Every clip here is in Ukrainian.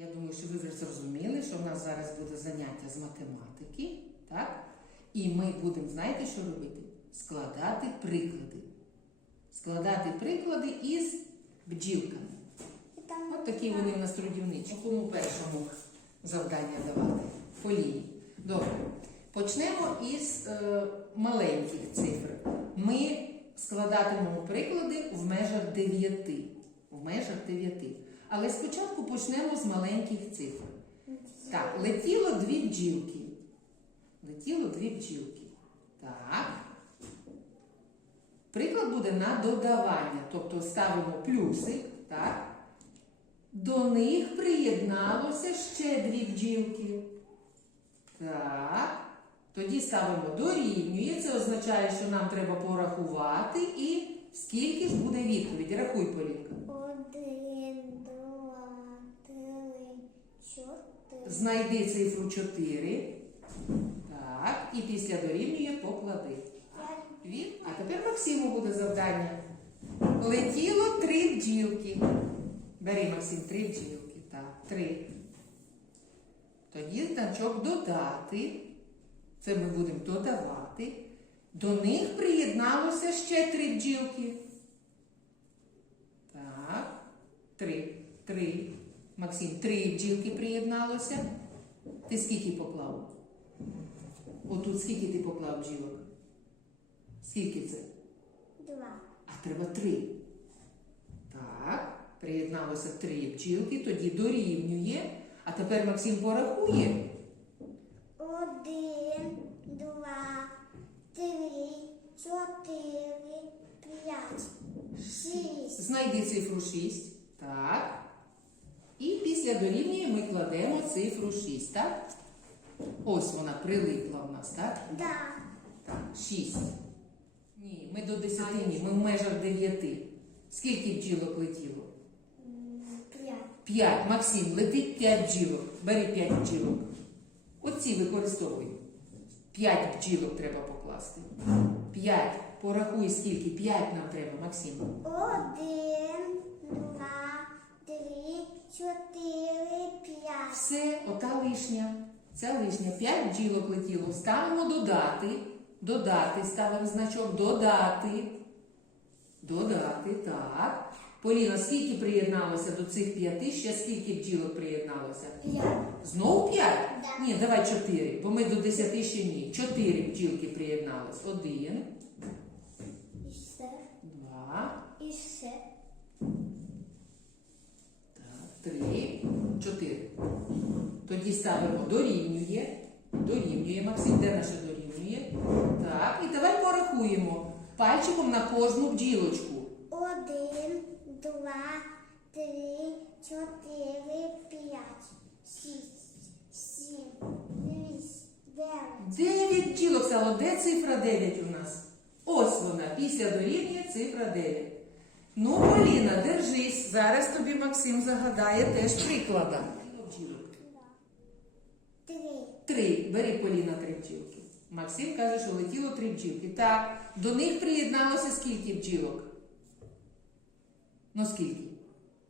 Я думаю, що ви вже зрозуміли, що в нас зараз буде заняття з математики, так? І ми будемо, знаєте, що робити? Складати приклади. Складати приклади із бджілками. От такі вони в нас трудівничі. Кому першому завдання давати? По лінії. Добре. Почнемо із е, маленьких цифр. Ми складатимемо приклади в межах 9. В межах 9. Але спочатку почнемо з маленьких цифр. Так, летіло дві бджілки. Летіло дві бджілки. Так. Приклад буде на додавання. Тобто ставимо плюсик, так? До них приєдналося ще дві бджілки. Так. Тоді ставимо дорівнює. Це означає, що нам треба порахувати і скільки ж буде відповідь. Рахуй, Полінка. Один, два, три, чотири. Знайди цифру 4. Так. І після дорівнює поклади. А тепер Максиму буде завдання. Летіло три бджілки. Бери, Максим, три бджілки. Так, три. Тоді значок додати. Це ми будемо додавати. До них приєдналося ще три бджілки. Так. Три. Три. Максим, три бджілки приєдналося. Ти скільки поклав? Отут скільки ти поклав бджілок? Скільки це? Два. А треба три. Так, приєдналося три бджілки, тоді дорівнює. А тепер Максим порахує. Один, два, три, чотири, п'ять, шість. Знайди цифру 6. Так. І після дорівнює ми кладемо цифру 6, так? Ось вона прилипла в нас, так? Да. Так, 6. Ні, ми до 10 ні, ми в межах 9. Скільки бджілок летіло? П'ять. 5. Максим, летить 5 бджілок. Бери 5 бджілок. Оці використовуй. 5 бджілок треба покласти. 5. Порахуй, скільки. 5 нам треба, Максим. Один, два, Все, ота лишня. Ця лишня. 5 бджілок летіло. Ставимо додати. Додати. Ставимо значок додати. Додати, так. Поліна, скільки приєдналося до цих п'яти? Ще скільки бджілок приєдналося? П'ять. Знову п'ять? Да. Ні, давай чотири, бо ми до десяти ще ні. Чотири бджілки приєднались. Один, Тоді ставимо дорівнює. Дорівнює, Максим, де наше дорівнює? Так, і давай порахуємо пальчиком на кожну бджілочку. Один, два, три, чотири, п'ять, шість, сім, вісім, дев'ять. Дев'ять бджілок стало. Де цифра 9 у нас? Ось вона. Після дорівнює цифра 9. Ну, Поліна, держись. Зараз тобі Максим загадає теж приклада. Бджілок. Три. Три. Бери Поліна три бджілки. Максим каже, що летіло три бджілки. Так, до них приєдналося скільки бджілок? Ну скільки?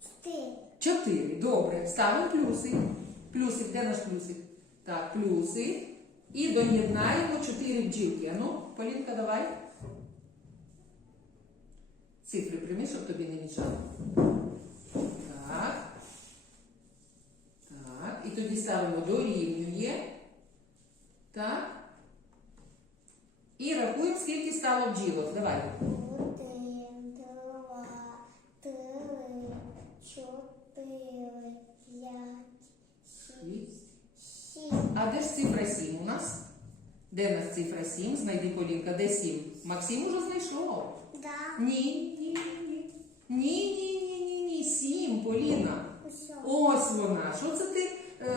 Чотири. Чотири. Добре. Ставимо плюси. Плюсик, де наш плюсик? Так, плюси. І доєднаємо чотири бджілки. А ну, Полінка, давай. Цифри прийми, щоб тобі не мішало. Так. Так. І тоді ставимо дорівнює. Так. І рахуємо, скільки стало бджілок. Давай. Один, два, три, чотири, п'ять, Шість. шість. А де ж цифра 7 у нас? Де в нас цифра 7? Знайди Полінка, де 7? Максим уже знайшов. Да. Ні, ні, ні. Ні, ні, ні, ні, ні. 7, Поліна. Ось вона. Що це ти?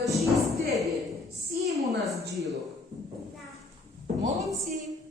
6, 9. Dilo? Tá. Da. Momci.